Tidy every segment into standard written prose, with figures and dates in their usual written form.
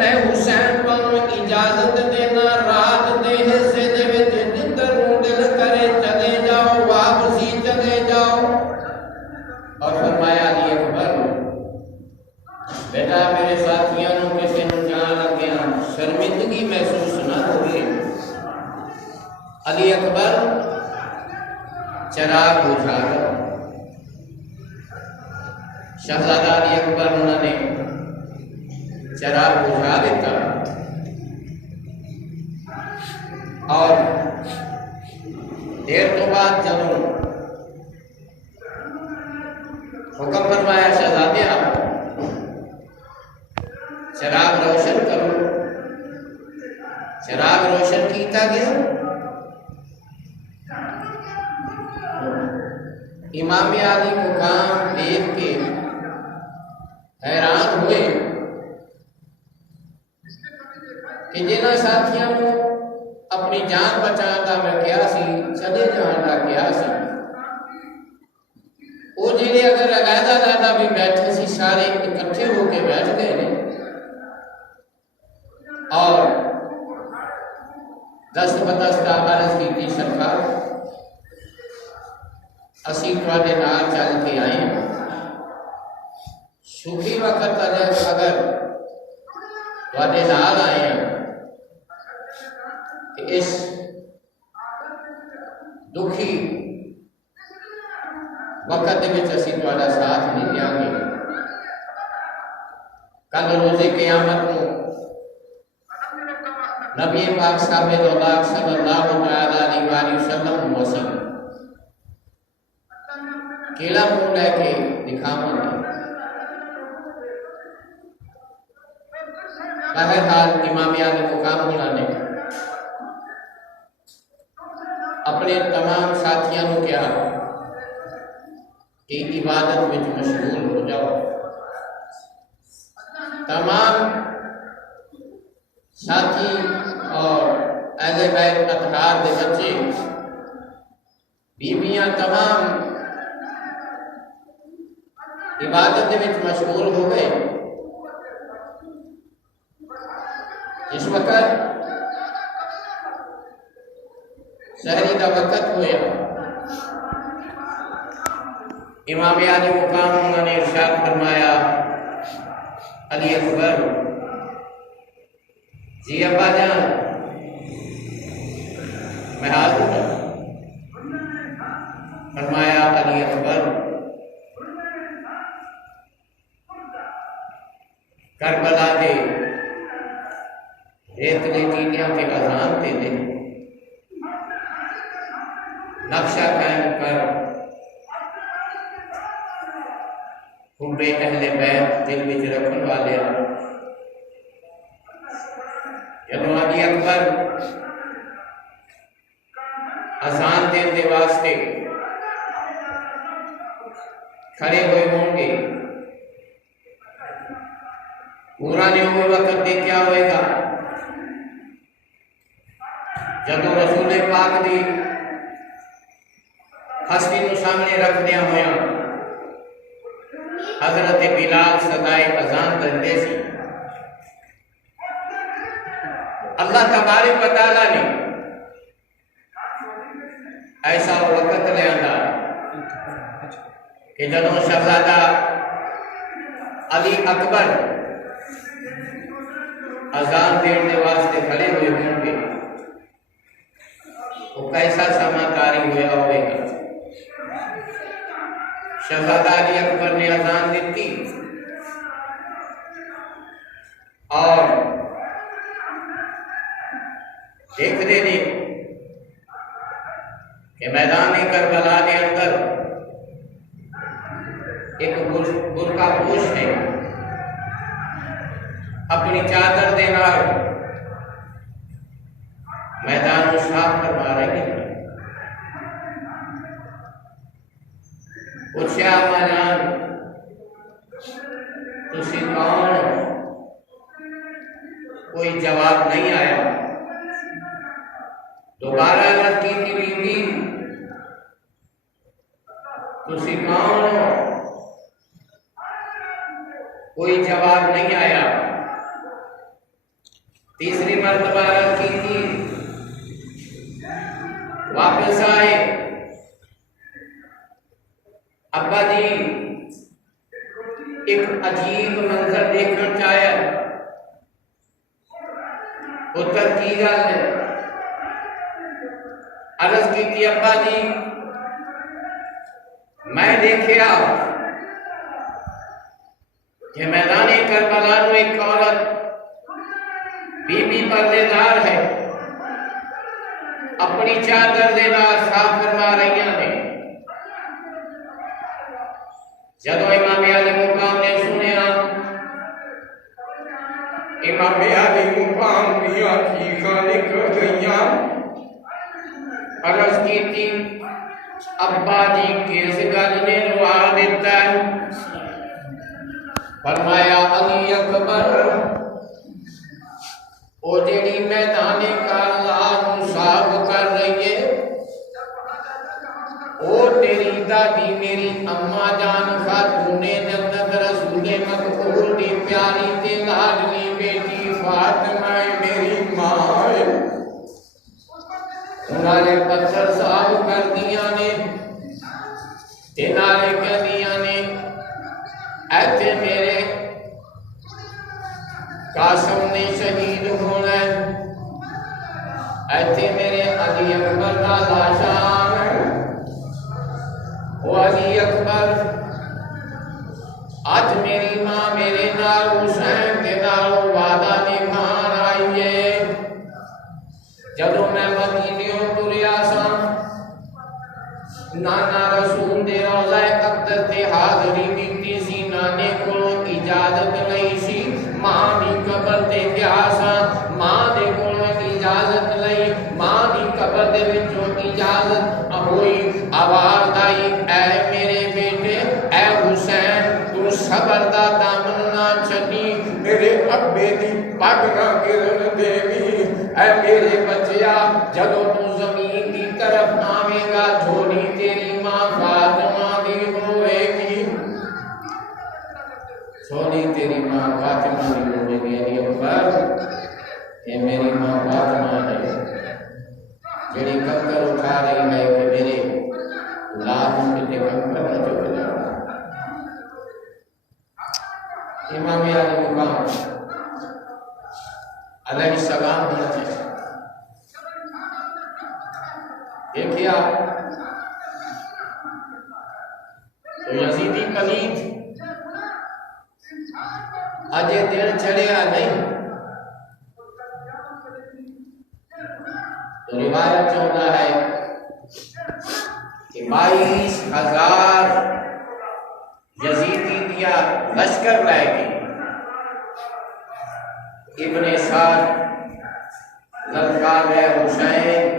मैं हुसैन को इजाजत देना रात दे हिस्से दे विच जिधर अली अकबर चिराग उजागर, शहजादा अली अकबर उन्होंने चिराग बुझा दिता और देर तो बाद जब हुक्म फरमाया शहजादे आप चिराग रोशन करो, चिराग रोशन किया गया। इमाम आली मुकाम देख के हैरान हुए कि जिन्होंने साथियों को अपनी जान बचाने का मैं क्या सी, चले जाने का क्या सी, वो जिन्हें अगर अगायदा दादा भी बैठे सी सारे इकट्ठे होके बैठ गए ने और दस्त बदस्त अर्ज की सरकार असी तुहाडे नाल चल के आए हैं। सुखी वक्त अगर तुहाडे नाल आए हैं कि इस दुखी वक्त असी तुहाडा साथ नहीं देंगे। कल रोजे क़यामत को नबी पाक साहब सल्लल्लाहु अलैहि वसल्लम मौसम केला मुंह लैके दिखावे। बहरहाल इमाम आले मुकाम उन्होंने अपने तमाम साथियों को कहा कि इबादत में मशगूल हो जाओ। तमाम साथी और अहले बैत अतहार के बच्चे बीबियां तमाम इबादत में मशगूल हो गए। इस वक्त सहरी का वक्त होया। इमाम आले मुकाम उन्होंने इरशाद फरमाया अली अकबर जी अब्बा जान मैं हाजिर हूं। फरमाया अली अकबर करबला के रेतले टीलियां के अजान ते दे नक्शा कायम कर हुब्बे अहले बैत दिल में रखने वाले। जब अली अकबर अजान देने वास्ते खड़े हुए होंगे, पूरा नहीं हुए वक्त दे क्या होएगा। जब रसूल पाक दी हस्ती को सामने रख दिया होया हजरत बिलाल सदाए अजान करते सी। अल्लाह तबारक व तआला ने ऐसा वक्त लिया कि जब शहजादा अली अकबर अजान देने वास्ते खड़े हुए होंगे तो कैसा समाकारी हुआ होगा। शहजादा अली अकबर ने अजान दी और देखते थे कि मैदान करबला के अंदर एक बुरका पोश है अपनी चादर दे मैदान को साफ करवा रहे हैं। पूछा मैदान तुसी कौन? कोई जवाब नहीं आया। दोबारा अर्ज की थी बीवी तुसी कौन? कोई जवाब नहीं आया। तीसरी मर्तबा अर्ज की थी, वापस आए। अब्बा जी एक अजीब मंजर देखना चाहे। पुत्र की गल अर्ज की थी, अब्बा जी मैं देखिया कि मैदाने करबला में एक औरत बीबी पर्देदार है, अपनी चादर दे नाल साफ फरमा रही ने। जदों इमाम अली मुकाम ने सुनिया, इमाम अली मुकाम दिया चीखां निकल गईयां। अर्ज की थी, अब्बा जी किस गल ने रुआ दिता है? फरमाया अली अकबर ओ जेड़ी मैदाने करबला साफ कर रही है, ओ तेरी दादी मेरी अम्मा जान खातूने जन्नत रसूले मकबूल दी प्यारी ते लाडली बेटी फातिमा मेरी मां है। उन्होंने पत्थर साफ कर दिया ने ते नाले कहदियां ने ऐथे मेरे कासम ने शहीद होना है, ऐथे मेरे अली अकबर का लाशा है। ओ अली अकबर आज मेरी मां मेरे नाल हुसैन के नाल वादा निभान आई है। जदों मैं मदीने तुरिया सा, नाना रसूल दे रोज़ा अक़दस ते हाज़री दी सी, नाने को इजाजत लई सी, मां दी कबर ते गया सा, मां दे कोल इजाजत लई, मां दी कबर दे विचों इजाजत होई, आवाज आई ऐ मेरे बेटे ऐ हुसैन तू सबर दा दामन ना छड्डी, मेरे अब्बे दी पग ना गिरन देवी। ऐ मेरे बच्चिया जदों तू जमीन की तरफ आवेगा झोली तेरी मां फातिमा दी होएगी, झोली तेरी मां फातिमा दी होएगी। अली अकबर ये मेरी मां फातिमा है जेड़ी कंकर उठा रही है कि मेरे लाभ में कंकर न चुक जाए। इमाम अली मुकाम अलैहिस्सलाम होना चाहिए। देखिए आप तो यजीदी पलीद अजय दिन चढ़िया नहीं, तो रिवायत चाहता है कि 22,000 यजीदी दिया लश्कर लाएगी। इब्ने साद ललकार हुसैन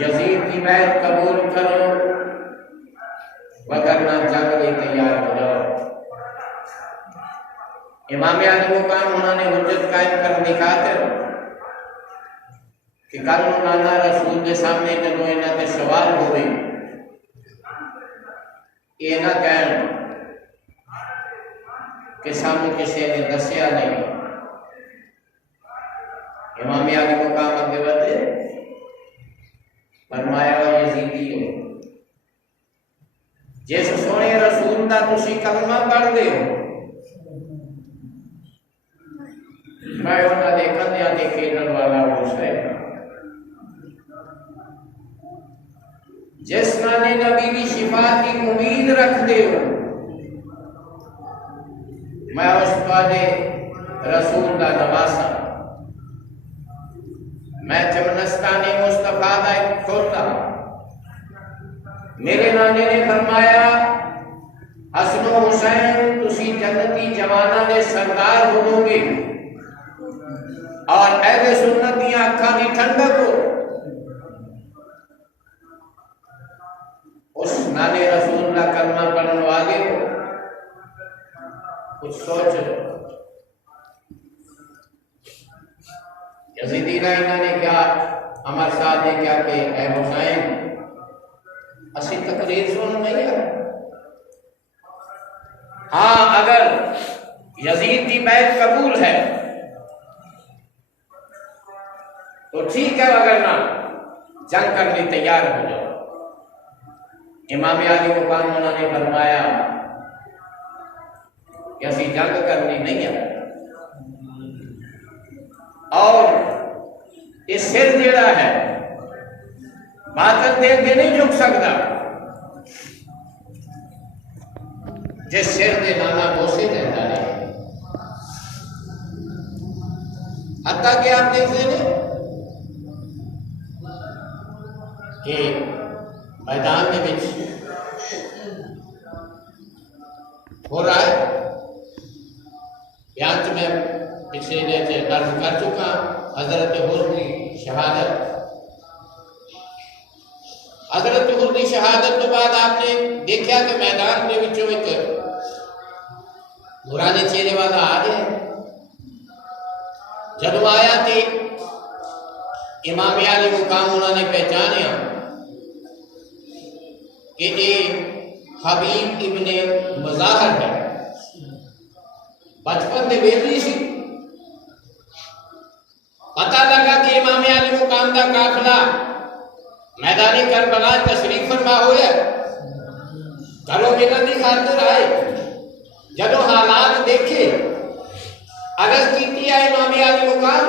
यजीद की बैत कबूल करो वगरना जंग लिए तैयार हो जाओ। इमाम अली मुकाम उन्होंने हुज्जत कायम कर दिखाते कि कल नाना रसूल के सामने जब इन्हों के सवाल होवे ये ना कह कि सामने किसी ने दसिया नहीं। इमाम अली मुकाम अगे बढ़े फरमाया यजीदी हो जिस सोने रसूल का तुसी कलमा पढ़ते हो, मैं उन्होंने कंधियां ते खेलने वाला हुसैन जिस नाने नबी की शिफा की उम्मीद रखते हो, मैं उस वादे रसूल का नवासा, मैं चमनस्तानी मुस्तफा का एक खोता। मेरे नाने ने फरमाया हसन हुसैन तुसी जन्नती जवाना दे सरदार होवोगे और अहले सुन्नत दी आंखां दी ठंडक हो। उस नाने रसूल का कलमा पढ़ने वाले हो कुछ सोच लो। यजीदी ने इन्होंने क्या हमारे साथ ने क्या कि ऐ हुसैन असी तकरीर सुन नहीं है। हाँ अगर यजीद की बैत कबूल है तो ठीक है, अगर ना जंग करने तैयार हो जाओ। इमाम अली मुकाम उन्होंने फरमाया कि असी जंग करनी नहीं है। और ये सिर जेड़ा है बादल दे अगे नहीं झुक सकता, जिस सिर के नाना बोसे देता है। हत्ता कि आप देखते हैं कि मैदान में हो रहा है, बयान में पिछले जैसे अर्ज कर चुका, हजरत हुस्न शहादत, हजरत हुस्न शहादत तो बाद आपने देखा कि मैदान के विचों एक मुरादे चेहरे वाला आ गया। जब आया तो इमाम अली मुकाम उन्होंने पहचानिया कि ये हबीब इब्ने मज़ाहर है। बचपन में बेली सी पता लगा कि इमाम अली मुकाम का काफिला मैदानी करबला तशरीफ फरमा होया, घरों मिलन की खातिर आए। जदों हालात देखे अरज की है इमाम अली मुकाम,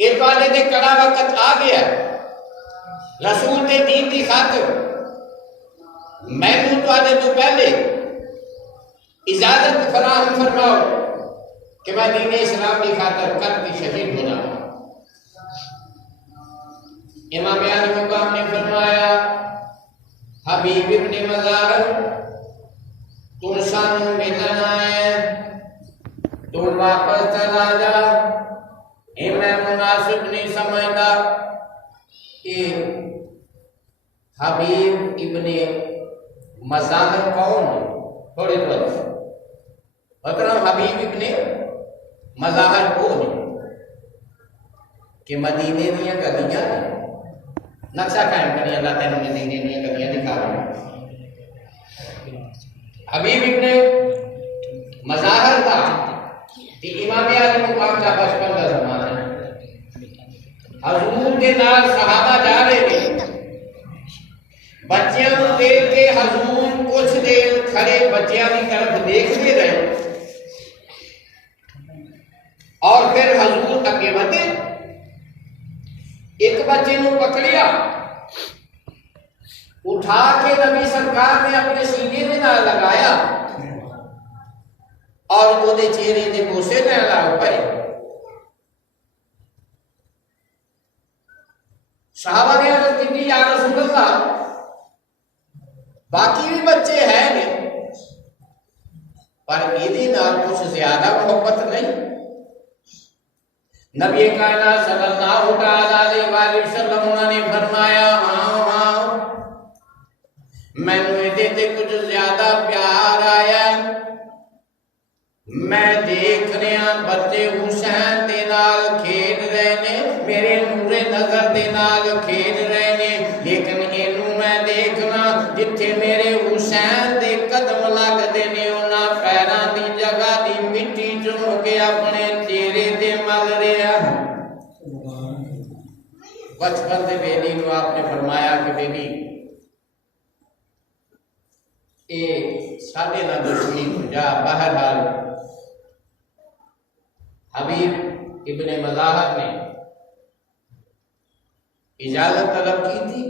एक वाले दे कड़ा वक्त आ गया, रसूल के दीन की खातिर मैनू तुहाडे तो पहले इजाजत फराहम फरमाओ कि मैं दीन इस्लाम की खातिर कर के शहीद हो जाऊं। इमाम अली मुकाम ने फरमाया, हबीब इब्ने मज़ाहर तुम सानू मिलन आए, तुम वापस चला जा। ये मैं मुनासिब नहीं समझता कि हबीब इब्ने मज़ाहर कौन है। थोड़े मतलब हबीब इब्ने मज़ाहर कौन है कि मदीने दियां गलियां नक्शा कायम करिए, अल्लाह तेन मदीने दियां गलियां दिखा रहा है। हबीब इब्ने मज़ाहर था कि इमाम अली मुकाम का बचपन का ज़माना है। हजूर के नाल सहाबा जा रहे थे, बच्चियों को देख के हजूर कुछ देर खड़े बच्चियों की तरफ देखते रहे और फिर हजूर अगे बढ़े। एक बच्चे को पकड़िया, उठा के नबी सरकार ने अपने सीने में नाल लगाया और ओदे चेहरे दे बोसे ने लाग पाए। सहाबा ने अर्ज की, या रसूल अल्लाह, बाकी भी बच्चे हैं ने, पर इहदे नाल कुछ ज्यादा मोहब्बत नहीं। नबी कायनात सल्लल्लाहु अलैहि वसल्लम ने फरमाया, हाँ हाँ मैनू इहदे ते कुछ ज्यादा प्यार आया। मैं देख रहा बच्चे हुसैन दे नाल खेड रहे ने, मेरे नूरे नजर दे नाल खेड रहे ने, लेकिन इनू मैं देखना जिथे मेरे हुसैन दे कदम लगदे ने उन्हां पैरां दी जगह दी मिट्टी चुम के अपने चेहरे ते मल रहा। बचपन दे बेली नू आपने फरमाया कि बेली ए साडे नाल दुश्मनी हो जा। बहरहाल हबीब इब्ने मज़ाहर ने इजाजत तलब की थी।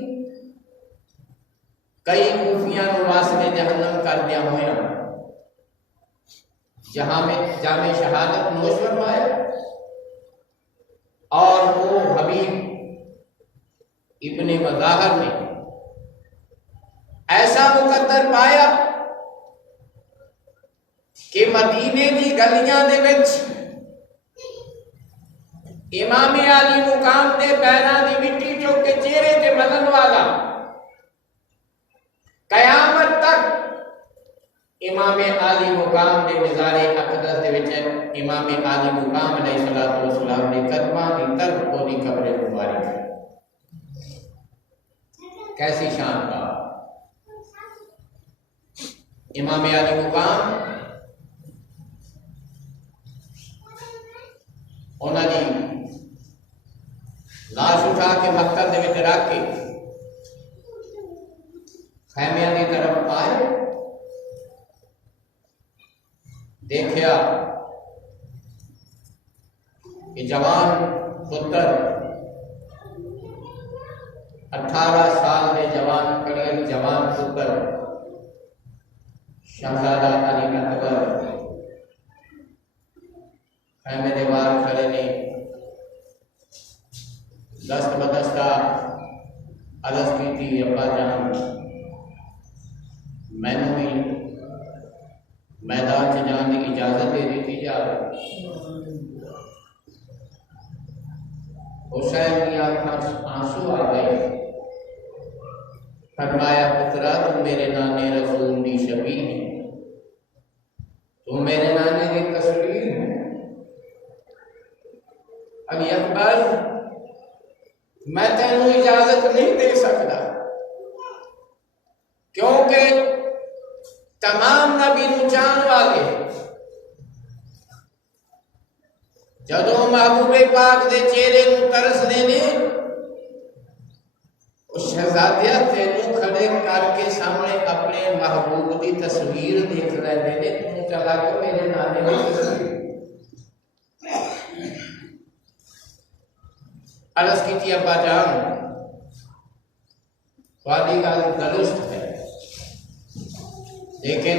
कई कूफियां वास्ते जहन्नम कर दिया हुआ, जहां में जामे शहादत नोश फरमाया और वो हबीब इब्ने मज़ाहर ने ऐसा मुकद्दर पाया कि मदीने की गलियां दे विच इमाम अली मुकाम के पैरों की मिट्टी चुक के चेहरे से मलन वाला कयामत तक इमाम अली मुकाम के मज़ारे अक़दस दे विच इमाम अली मुकाम अलैहिस्सलातु वस्सलाम के कदमां की तरफ ओदी कब्र मुबारक है। कैसी शान का इमाम अली मुकाम उन्होंने लाश उठा के मक्तब दे विच रख के खैमिया की तरफ आए, देखा कि जवान पुत्र 18 साल के जवान कड़े जवान पुत्र शहजादा अली अकबर खैमे दे बाहर खड़े ने दस्त बदस्ता अलस की थी अब्बा जान मैनू भी मैदान च जाने की इजाजत दे दी थी जा हुसैन की आंखों आंसू आ गए। फरमाया पुत्रा तुम मेरे नाने रसूल की शबी है, तुम मेरे नाने की तस्वीर है। अभी अकबर मैं तेनू इजाजत नहीं दे सकता क्योंकि तमाम नबी नू जान वाले जदों महबूबे पाक दे चेहरे नू तरसदे ने उस शहजादिया तेनू खड़े करके सामने अपने महबूब की तस्वीर देख रहे ने तू चला के मेरे नाने की तस्वीर अर्ज की थी अब्बा जान वाली गल दुरुस्त है, लेकिन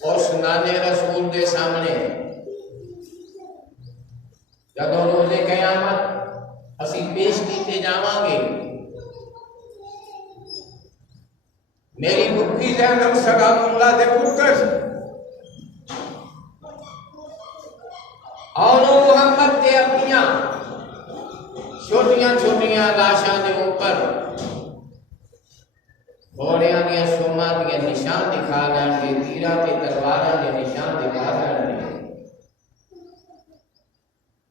उस नाने रसूल के सामने जदों रोज़े क़यामत असी पेश किए जावांगे मेरी बुक्की ज़ैनब सलामुल्लाह दे पुत्र और मुहम्मद दे अपनियां छोटियां छोटियां लाशां के ऊपर घोड़ियां दी सोमा दी निशान दिखा लैणगे, तीरां ते तलवारां के निशान दिखा लैणगे।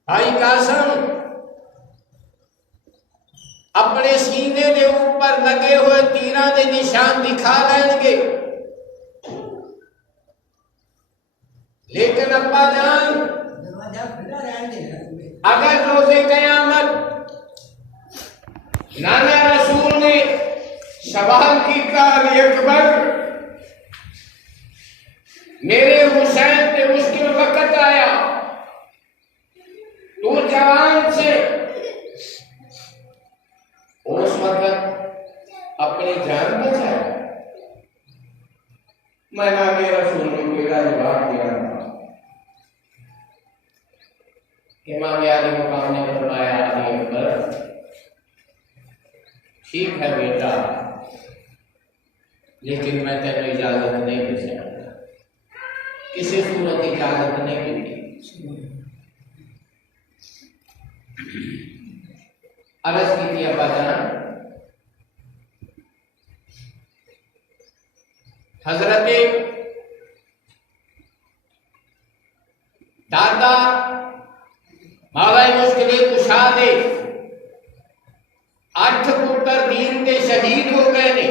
भाई कासम अपने सीने के ऊपर लगे हुए तीरां के निशान दिखा लैणगे, लेकिन अब्बा जान अगर रोज़े क़यामत नाना रसूल ने सवाल किया अली अकबर मेरे हुसैन पे मुश्किल वक्त आया, तू जवान से उस वक्त अपनी जान बचाए। मैं नाने रसूल ने मेरा जवाब दिया। इमाम अली मुकाम ने फरमाया अली अकबर ठीक है बेटा, लेकिन मैं तेन इजाजत नहीं दे सकता, किसी सूरत इजाजत नहीं मिली। अर्ज की थी अब्बा जान हजरत दादा मौला मुश्किल कुशा दे 8 पुत्र दीन के शहीद हो गए ने।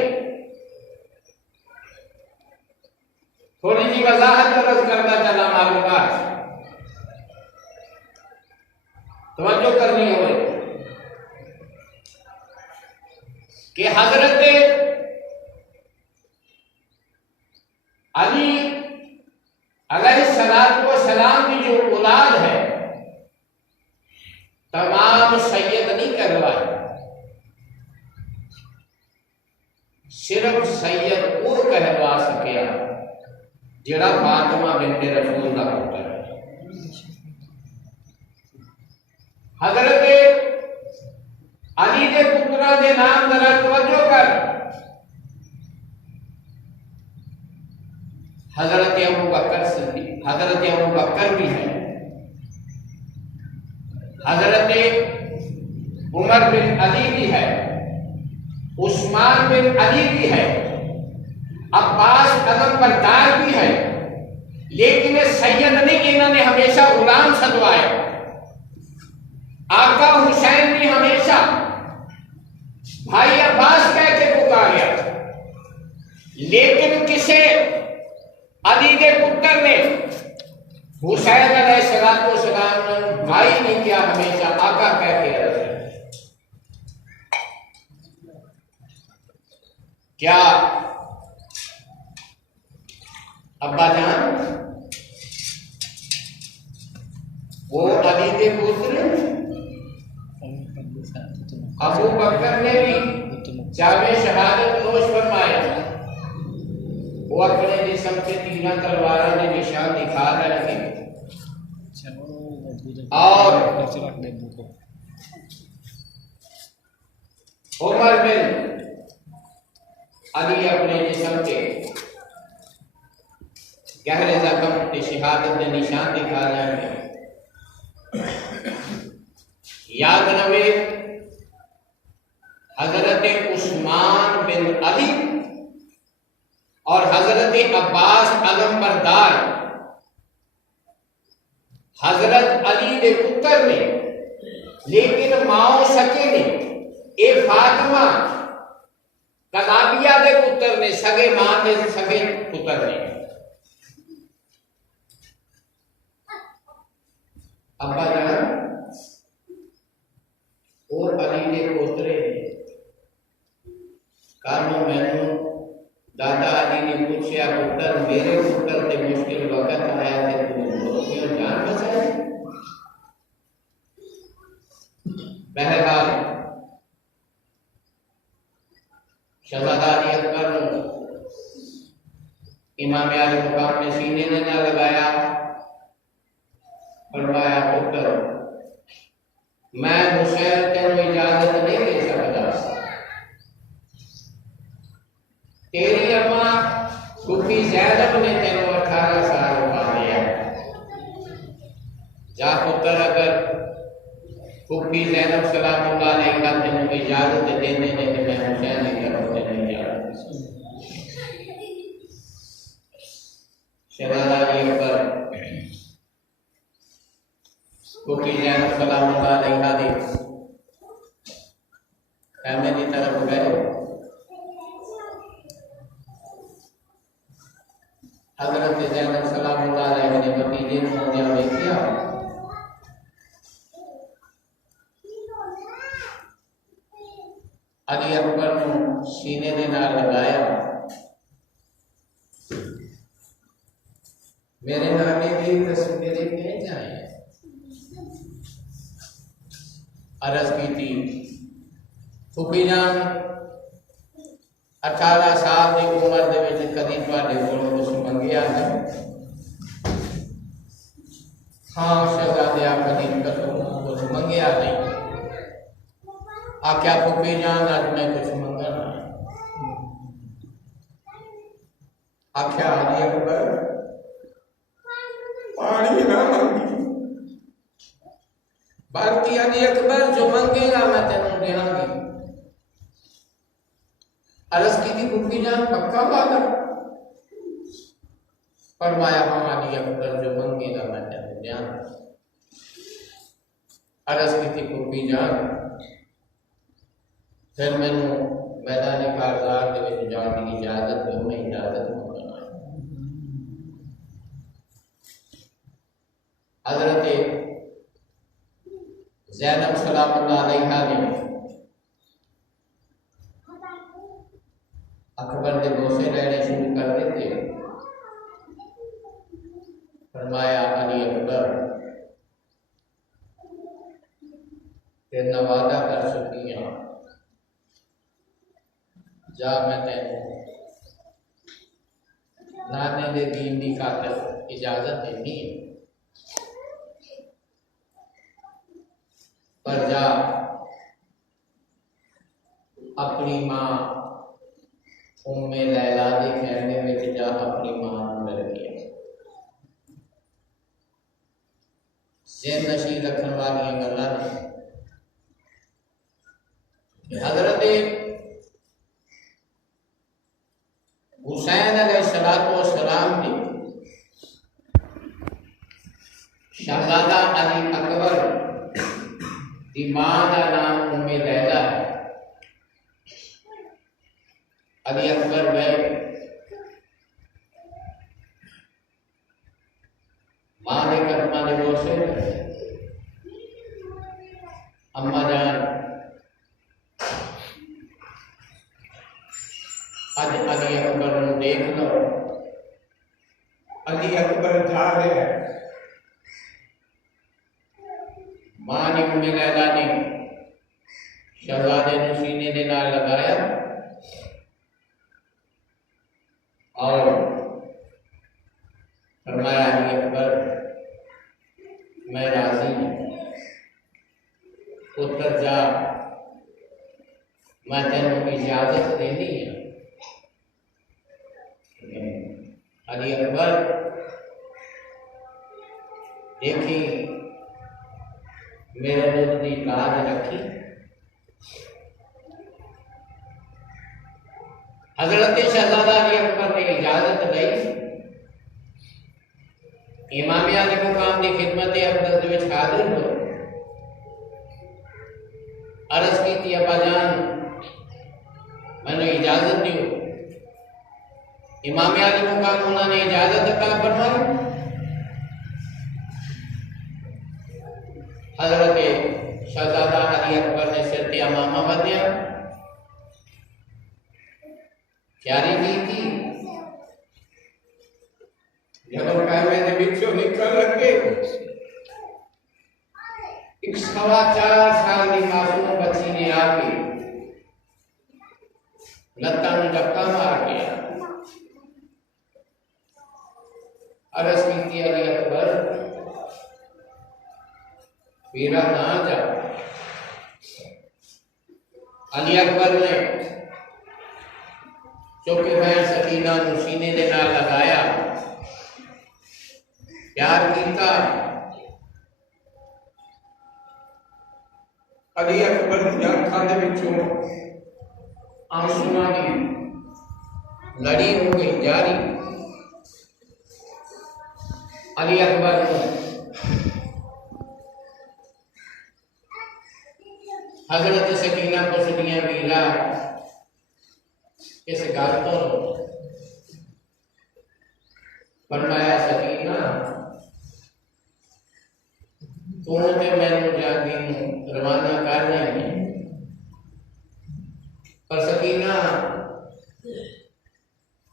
थोड़ी सी वजाहत अर्ज करना चला मालूमात तवज्जो करनी हो कि हजरत अली अलैहिस्सलाम की जो औलाद है तमाम सैयद नहीं करवाए, सिर्फ सैयद वो कहलवा सकिया जिहड़ा फातिमा बिनते रसूल का पुत्र है। हजरत अली के पुत्रा के नाम जरा तवज्जो कर। हजरत अबू बकर सिद्दीक, हजरत अबू बकर भी है, हजरत उमर बिन अली भी है, उस्मान बिन अली भी है, अब्बास अदम बरदार भी है, लेकिन सैयद नहीं, इन्होंने हमेशा गुलाम सदवाए। आका हुसैन ने हमेशा भाई अब्बास कह के पुकारा, लेकिन किसे अली के पुत्र ने हुसैन अलैहिस्सलाम भाई नहीं किया, हमेशा आका कह के रखे। क्या अब्बा जान वो अली के पुत्र अबू बकर ने भी जावे शहादत नोश फरमाया। वो अपने जिस्म से तीन तलवारों के निशान दिखा रहे थे और उमर बिन अली अपने जिस्म के गहरे जख्म के शहादत के निशान दिखा रहे हैं। याद रहे हजरत उस्मान बिन अली और हजरत अब्बास आलम बरदार हजरत अली के पुत्र ने, लेकिन माओ सके ने ए फातिमा कदाबिया के पुत्र ने, सगे मां के सगे पुत्र ने। अब्बा जान और अली के पोतरे कानों मैनू दादा अली ने पूछा, पुत्र मेरे पुत्र से मुश्किल वक्त आया थे, तू क्यों जान बचाई? बहरहाल शहजादा अली अकबर इमाम आली मुकाम ने सीने ने ना लगाया, फरमाया पुत्र मैं हुसैन तेन इजाजत नहीं दे सकता। तेरी अम्मा फूफी ज़ैनब ने तेन 18 साल पालिया। जा पुत्र अगर फूफी ज़ैनब सलामुल्लाह अलैहा तेन इजाजत देने ने तो मैं हुसैन की तरफ से नहीं जा रहा। शहजादा अली अकबर फूफी ज़ैनब सलामुल्लाह अलैहा दी कहने की तरफ गए। हजरत ज़ैनब सलामुल्लाह अलैहा ने भतीजे को देखा, अली अकबर को सीने के नाल लगाया। मेरे नाने की तस्वीरें कह जाए अर्ज की थी, फूफी जान 18 साल की उम्र के कदी तुहाडे कोलों कुछ मंगिया है? हाँ शहजादे कदी कुछ मंगिया नहीं। आख्या फूफी जान अज मैं कुछ मंगना है। आख्या अली अकबर पानी ना मंगी, बल्कि अली अकबर जो मंगेगा मैं तेनों देंगी। अर्ज की थी फूफी जान पक्का वादा? फरमाया हाँ अली अकबर जो मंगेगा मैं तेनों देंगी। अर्ज की थी फूफी जान फिर मैनू मैदान कारज़ार के जाने की इजाजत दो, मैं इजाजत मंगना। हजरत ज़ैनब सलामुल्लाह अलैहा ने अकबर के बोसे रहने शुरू कर देते। फरमाया अली अकबर तेरा वादा कर चुकी हाँ, जा मैं तेन नाने दे दीन की खातर इजाजत देनी है, पर जा अपनी मां उम्मे लैला के कहने में जा अपनी मां मिल गया। ज़हन नशी रखने वाली गल्लां ने हजरत हुसैन अलैहिस्सलाम ने शहजादा अली अकबर की मां का नाम उम्मे लैला है। अली अकबर गए मां के कदमां दे बोसे, अम्मा जान अज अली अकबर को देख लो। अली अकबर जा रहे हैं। मां ने उम्मे लैला ने शहजादे ने सीने दे नाल लगाया और फरमाया अली अकबर मैं राजी हूं, पुत्र जा, मैं तेन इजाजत देनी है। अली अकबर देखी मेरे मुल्क की लाज रखी। हजरत शहजादा अली अकबर ने इजाजत दी। इमाम अली मुकाम की खिदमत अकदस विच हाजिर हो अर्ज की अब्बा जान मैंने इजाजत दी। इमाम अली मुकाम उन्होंने इजाजत अता फरमाई। हजरत शहजादा अली अकबर ने सिर ते अमामा बंधिया, तैयारी की थी। जब कहवे दे विचों निकल लगे एक 4.25 साल की मासूम बच्ची ने आके लत्ता में धक्का मार गया। अर्ज की अली अकबर मेरा ना जा। अली अकबर ने चौकी बहन सकीना को सीने दे नाल लगाया, प्यार किया। अली अकबर की अखां दे विचों आंसुआं दी लड़ी हो गई जारी। अली अकबर ने हजरत सकीना को सुनिया वीरा इस गल तो फरमाया सकीना तू ते मैनू जागी रवाना कर रही है, पर सकीना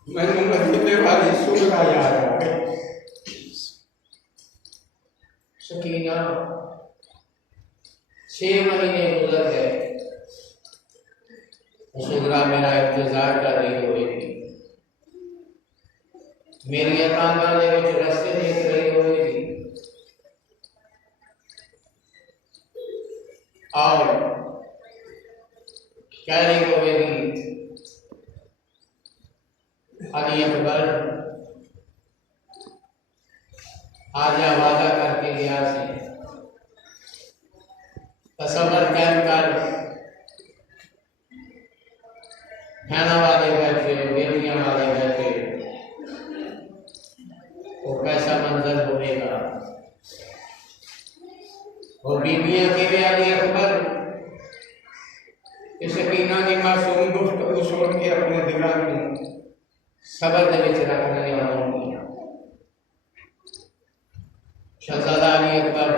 मैनू मदीने वाली सुगरा याद आ गई। सकीना 6 महीने गुजर गए, सुगरा मेरा इंतजार कर रही होगी, मेरी अतांगा दे विच रस्ते देख रही होगी और कह रही होगी अली अकबर आजा वादा करके गया से तसव्वुर कर खाना वाले बैठे बेटियां वाले बैठे, वो कैसा मंजर होगा। और बीबियां के अली अकबर इस सकीना की मासूम गुफ्तगू सुन के अपने दिमाग में सबर दे विच रख रहे होंगे। शहजादा अली अकबर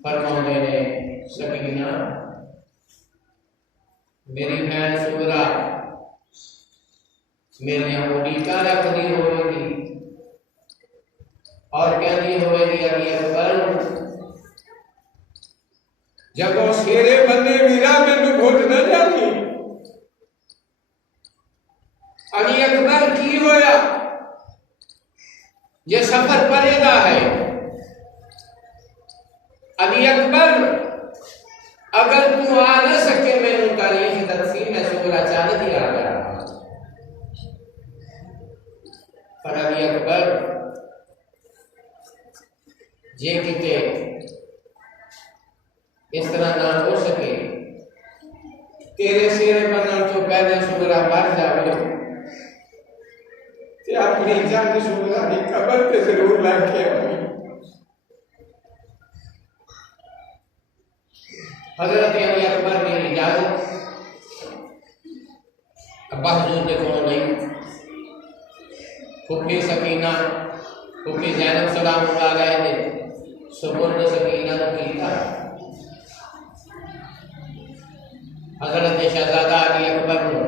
फरमाते ने सकीना मेरी बहन सुगरा मेरे उड़ीका रखती होगी और कहती होगी अली अकबर जब वो शेरे बने वीरा मैनू घुट न जाती। अली अकबर की होया ये सफर परेगा है। अली अकबर अगर तू आ न सके मैनू तारीख दसी मैं सुगरा चाह दिया गया, पर अली अकबर जे किते इस तरह ना हो सके तेरे शेरे बनने तो पहले सुगरा मर जावे ते अपनी जान सुगरा की कब्र पे जरूर लाके आवे। हजरत अली अकबर ने इजाजत अब्बा हुजूर के को नहीं, फुफी सकीना फुफी जैनब सलाम अलैहा ने सुपुर्द सकीना को कीता। हजरत शहजादा अली अकबर को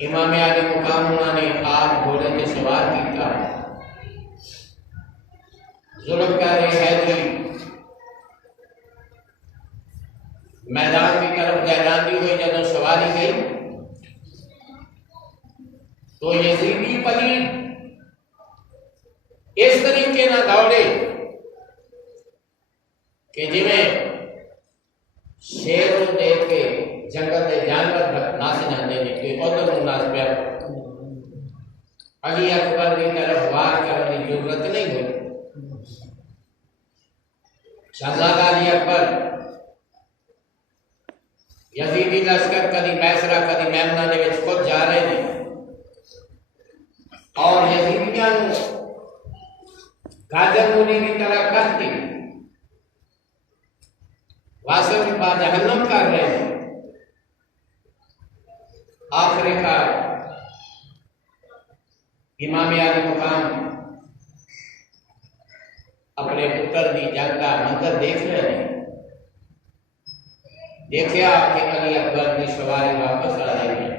इमाम अली मुकाम उन्होंने आप घोड़े में सवार किया। जुल्फ़कार हैदरी मैदान की तरफ गहराती हुई जब सवारी गई तो यजीदी पलीद इस तरीके ना दौड़े कि जिमें शेर देख के जंगल के जानवर नास जाते हैं कि उधर नास पे अली अकबर की तरफ वार करने की जरूरत नहीं हुई। शहजादा अली अकबर यजीदी लश्कर कभी मैसरा कभी मैमना के खुद जा रहे थे और यजीदियां गाजर मुनी की तरह करती वासव जहन्नम कर रहे हैं। आखिरकार इमाम आली मुकाम अपने पुत्र की जंग का मंजर देख रहे हैं। देखिया कि अली अकबर की सवारी वापस आ रही है।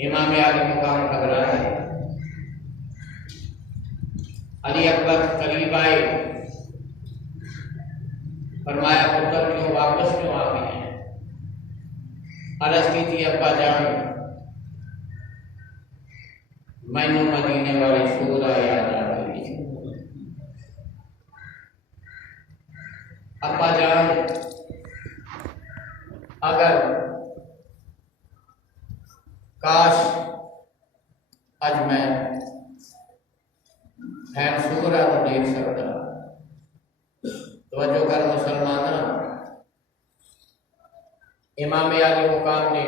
इमाम आली मुकाम घबरा है। अली अकबर करीब आए, फरमाया पुत्र क्यों वापस क्यों आ गए हैं? अर्ज की थी अब्बा जान मैनू मदीने वाली सूरा याद आ गई। अब्बा जान अगर काश आज मैं हैन सूरा को देख सकता। तवज्जो कर मुसलमान, इमाम आली मुकाम ने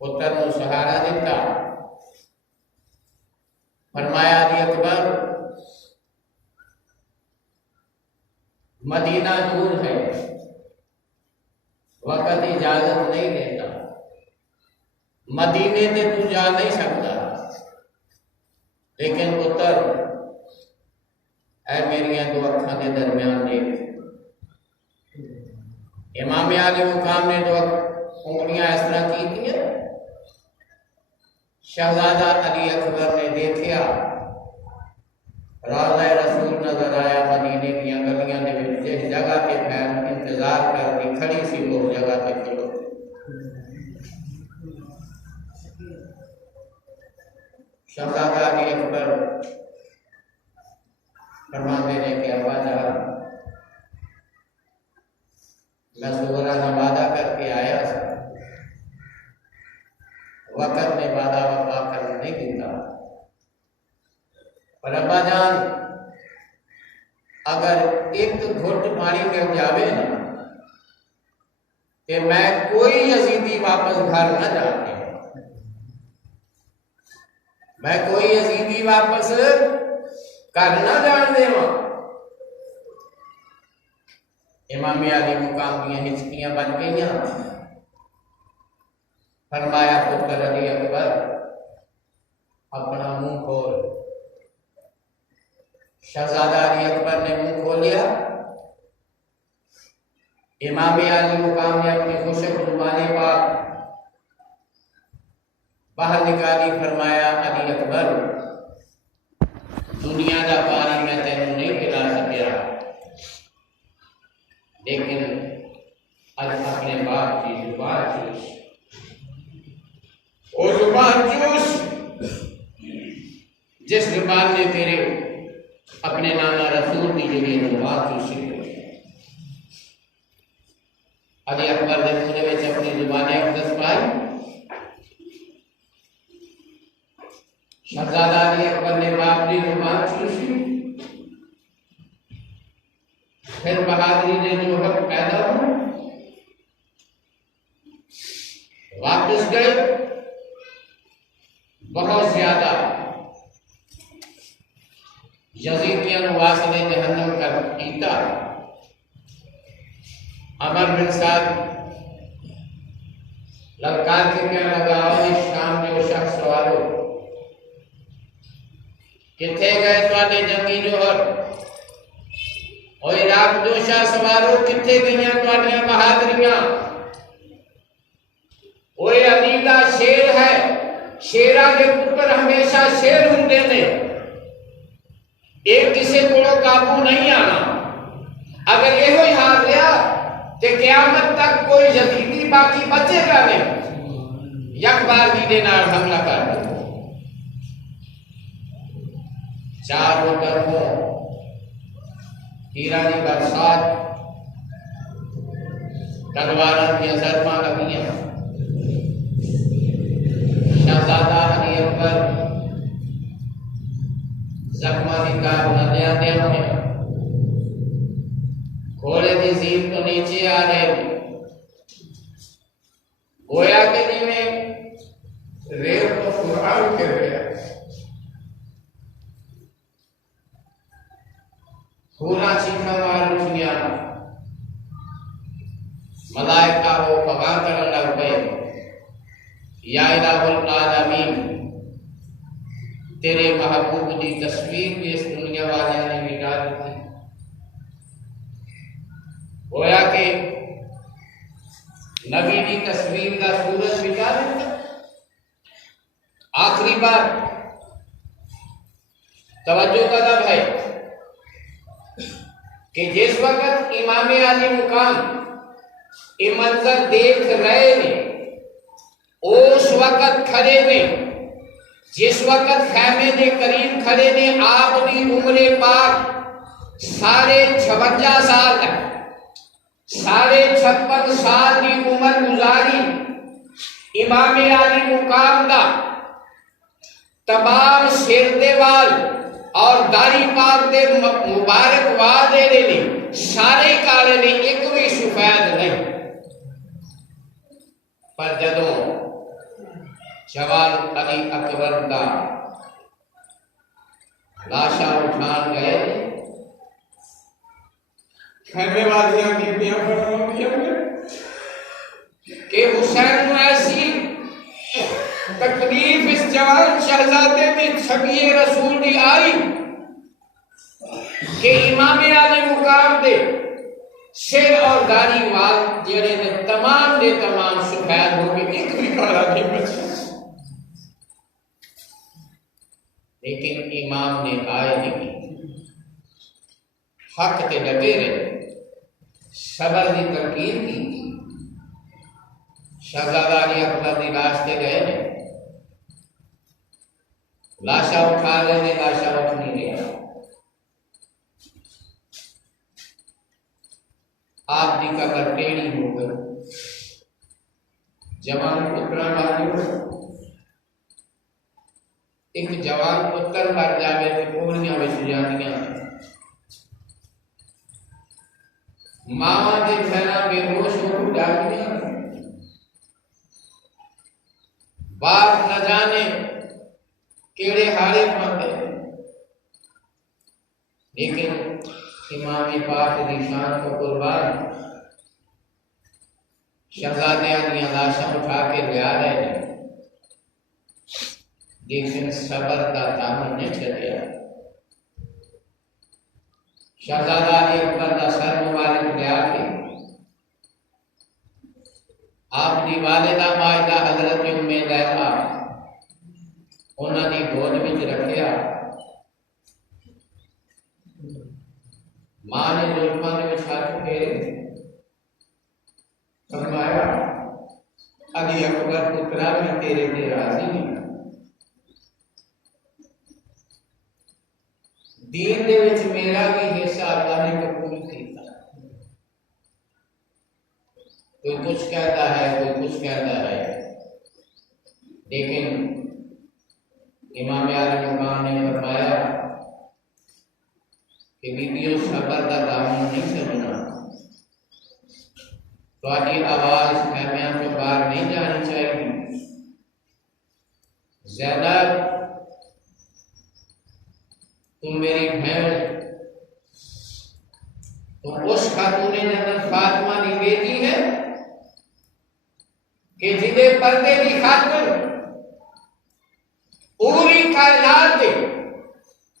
पुत्र को सहारा दिता। फरमाया अली अकबर मदीना दूर है, वक्त इजाजत नहीं देता, मदीने से तू जा नहीं सकता, लेकिन पुत्र ऐ मेरिया दो अखा के दरमियान देख। इमाम आली मुकाम ने दो उंगलियां इस तरह की थी। शहजादा अली अकबर ने देखा रौज़ा रसूल नजर आया। मदीने की गलियां ने जिस जगह पे फैल इंतजार कर दी खड़ी सी वो जगह पे खड़ो। शहजादा अली अकबर फरमाते ने कि अब्बा जान मैं सुगरा का वादा करके आया था, वक़्त ने वादा वफा कर नहीं देता। पर अब्बा जान अगर एक घुट पानी मिल जावे ना कि मैं कोई यजीदी वापस घर न जाते, मैं कोई यजीदी वापस घर न जान देवा। इमाम आली मुकाम की हिचकियां बन गई। फरमाया पुत्र अली अकबर अपना मुंह खोल। शहजादा अली अकबर ने मुंह खोलिया। इमाम आली मुकाम ने अपनी खुशक जुबानी बात बाहर निकाली। फरमाया अली अकबर दुनिया का पानी मैं तेन नहीं पिला सकिया, लेकिन आज अपने बाप की जुबान चूस, वो जुबान चूस जिस जुबान ने तेरे अपने नाना रसूल की जगह जुबान चूसी। अली अकबर ने पूरे में अपनी जुबान अक़दस पाई। शहजादा अली अकबर ने बाप की जुबान चूसी। फिर बहादुरी ने जो हक पैदा हो वापस गए। बहुत ज्यादा यजीदियन वासले जहन्नम का पीता। अमर बिन साद ललकार के क्या लगा शाम के शख्स वालों किथे गए तुहाडे जंगी जोहर और इराक जोशा सवारों किथे गईयां तुहाडियां बहादुरियां। ओए अली दा शेर है, शेरा के पुत्र हमेशा शेर हुंदे ने, एक किसी को काबू नहीं आना। अगर ये ही हाल रहा तो क़यामत तक कोई यजीदी बाकी बचेगा नहीं। एक बार भी देना हमला कर दो, चारों तरफों हीरा की बरसात, तलवारों की असरमा लगी, शहजादा अली अकबर जख्मा की कार नदियाते हुए घोड़े की जीप तो नीचे आ रहे थे, गोया के जी में रेल तो कुरान के गया, पूरा चीखा मार उठिया, मलाइका वो पगा करने लग गए, या इलाहुल आलमीन तेरे महबूब की तस्वीर भी इस दुनिया वाले ने मिटा दी। गोया के नबी की तस्वीर का सूरज मिटा देता। आखिरी बार तवज्जो तलब है कि जिस वक्त इमाम आली मुकाम ये मंजर देख रहे ने, उस वक्त खड़े ने, जिस वक्त खैमे के करीब खड़े ने, आपकी उम्र पाक 56.5 साल है, 56.5 साल की उम्र गुजारी। इमाम आली मुकाम का तमाम सिर दे वाल और दाढ़ी पाक दे मुबारकबाद दे ने, सारे काले ने, एक भी सफेद नहीं। पर जदों जवान अली अकबर का लाशा उठान गए, खैमे वालियां बीबियां फरमाउंदियां कि हुसैन को ऐसी तकलीफ इस जवान शहजादे में छबिए रसूल की आई कि इमाम आली मुकाम दे सिर और दाढ़ी वाल जेड़े ने तमाम दे तमाम सफेद हो गए, एक भी काला नहीं बचा। लेकिन इमाम ने आए नहीं, हक ते डटे रहे, सबर की तरकीब की। शहजादा अली अकबर की लाश से गए ने, लाशा उठा रहे ने, लाशा उठ नहीं रहा। आप जी का कर टेढ़ी हो गई, जवान पुत्र वाली एक जवान पुत्र मर जावे तो पूरियां विच जानियां, मावा के फैला बेहोश हो जानियां, बाप न जाने केड़े हारे पाते। लेकिन इमाम पाक की शान को कुर्बान शहजादियां दी लाशा उठा के लिया रहे हैं, लेकिन सबर का दामन नहीं छड़िया। शहजादा अली अकबर का सर मुबारक लिया के आपकी वालिदा मायदा हजरत उम्मे लैला उन्होंने गोद में रखिया। मां ने जुल्फां दे विच हाथ फेरे, फरमाया अली अकबर पुत्रा मैं तेरे ते राजी नहीं, दीन दे विच मेरा भी हिस्सा अल्लाह ने कबूल किया। कोई कुछ कहता है, कोई कुछ कहता है, लेकिन इमाम आली मुकाम ने फरमाया कि बीबियों सबर का दामन नहीं समझना, तुम्हारी आवाज खैमिया से बाहर नहीं जानी चाहिए। ज़ैनब तुम मेरी बहन, तुम उस खातूने जन्नत फातिमा की बेटी है कि जिन्हें पर्दे की खातिर पूरी कायनात में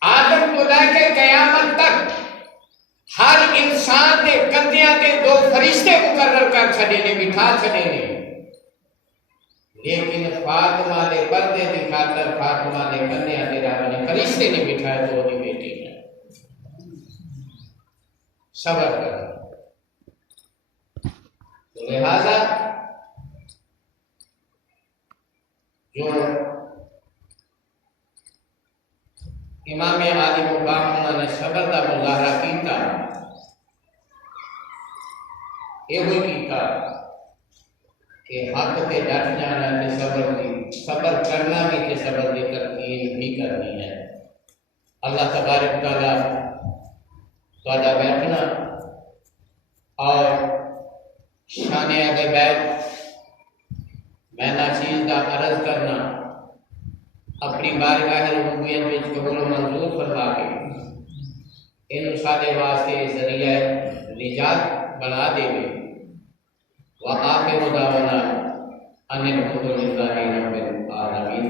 आदम को लेके कयामत तक हर इंसान के कंधियां के 2 फरिश्ते मुकर्रर कर छड़े ने, बिठा छड़े ने। लेकिन फातिमा ने पर्दे की खातिर फातिमा ने कंधियां के रब ने फरिश्ते ने बिठाए, तो बेटी ने सब्र करना। तो लिहाजा जो इमाम आली मुकाम उन्होंने सब्र का मुजाहरा किया, ये किया कि हक से डट जाना ते सब्र करना भी ते सब्र की तरकीब भी करनी है। अल्लाह तबारक तआला तुहाडा बैठना और शाने अगे बैठ मैं नाचीज का अर्ज करना अपनी बारगाह रुबूबियत में कबूल मंजूर फरमा के इन सारे वास्ते जरिया निजात बना देवे। व आखिर दावना अनिल हम्दुलिल्लाहि रब्बिल आलमीन।